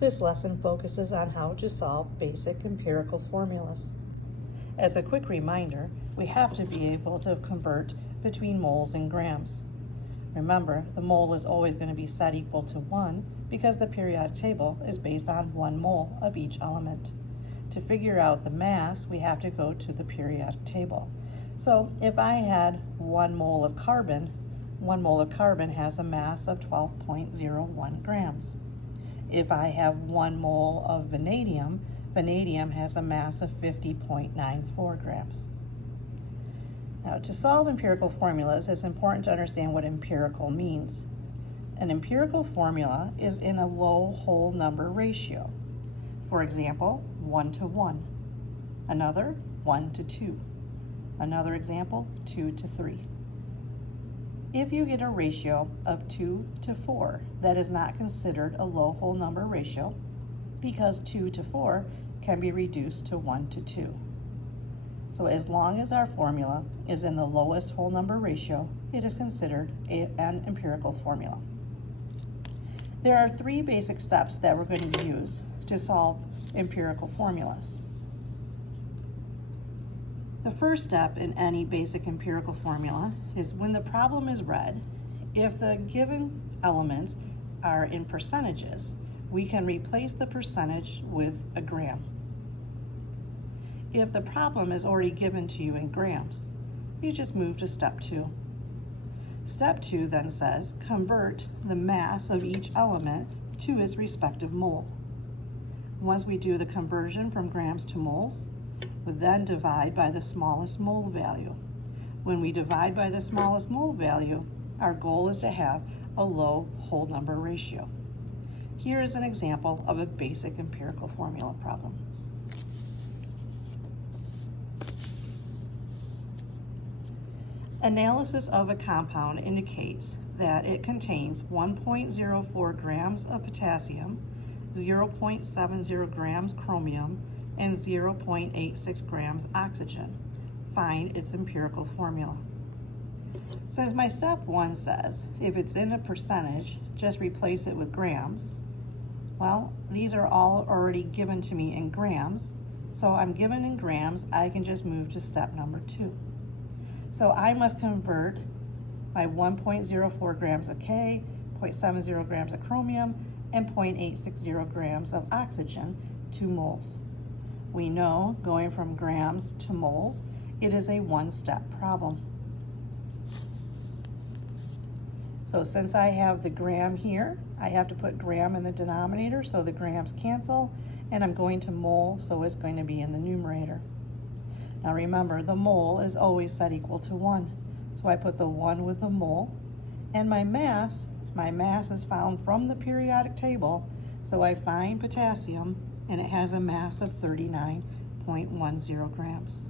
This lesson focuses on how to solve basic empirical formulas. As a quick reminder, we have to be able to convert between moles and grams. Remember, the mole is always going to be set equal to 1 because the periodic table is based on 1 mole of each element. To figure out the mass, we have to go to the periodic table. So if I had 1 mole of carbon, 1 mole of carbon has a mass of 12.01 grams. If I have 1 mole of vanadium, vanadium has a mass of 50.94 grams. Now, to solve empirical formulas, it's important to understand what empirical means. An empirical formula is in a low whole number ratio. For example, 1 to 1. Another, 1 to 2. Another example, 2 to 3. If you get a ratio of 2 to 4, that is not considered a low whole number ratio because 2 to 4 can be reduced to 1 to 2. So as long as our formula is in the lowest whole number ratio, it is considered an empirical formula. There are 3 basic steps that we're going to use to solve empirical formulas. The first step in any basic empirical formula is when the problem is read, if the given elements are in percentages, we can replace the percentage with a gram. If the problem is already given to you in grams, you just move to step 2. Step 2 then says, convert the mass of each element to its respective mole. Once we do the conversion from grams to moles, we then divide by the smallest mole value. When we divide by the smallest mole value, our goal is to have a low whole number ratio. Here is an example of a basic empirical formula problem. Analysis of a compound indicates that it contains 1.04 grams of potassium, 0.70 grams chromium, and 0.86 grams oxygen. Find its empirical formula. Since my step 1 says if it's in a percentage, just replace it with grams, well, these are all already given to me in grams, so I'm given in grams, I can just move to step number 2. So I must convert my 1.04 grams of K, 0.70 grams of chromium, and 0.860 grams of oxygen to moles. We know, going from grams to moles, it is a one-step problem. So since I have the gram here, I have to put gram in the denominator so the grams cancel, and I'm going to mole, so it's going to be in the numerator. Now remember, the mole is always set equal to 1. So I put the 1 with the mole, and my mass is found from the periodic table, so I find potassium, and it has a mass of 39.10 grams.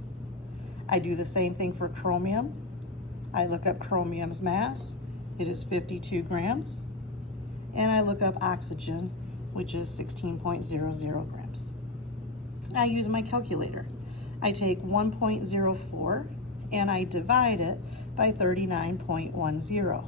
I do the same thing for chromium. I look up chromium's mass, it is 52 grams, and I look up oxygen, which is 16.00 grams. I use my calculator. I take 1.04 and I divide it by 39.10.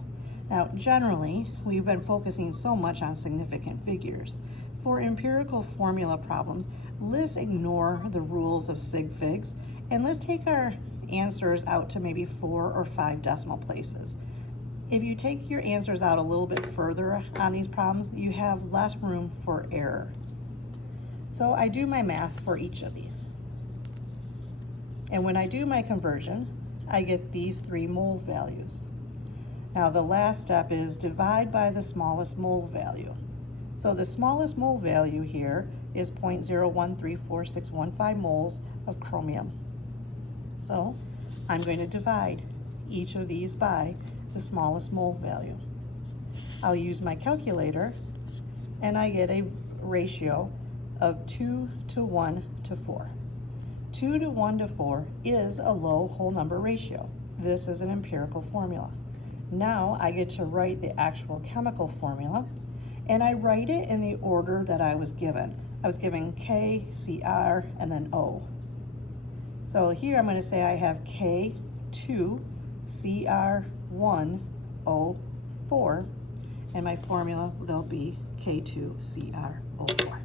Now, generally, we've been focusing so much on significant figures. For empirical formula problems, let's ignore the rules of sig figs and let's take our answers out to maybe 4 or 5 decimal places. If you take your answers out a little bit further on these problems, you have less room for error. So I do my math for each of these. And when I do my conversion, I get these 3 mole values. Now the last step is divide by the smallest mole value. So the smallest mole value here is 0.013465 moles of chromium. So I'm going to divide each of these by the smallest mole value. I'll use my calculator and I get a ratio of 2 to 1 to 4. 2 to 1 to 4 is a low whole number ratio. This is an empirical formula. Now I get to write the actual chemical formula, and I write it in the order that I was given. I was given K, Cr, and then O. So here I'm going to say I have K2, Cr1, O4, And my formula, they'll be K2CrO4.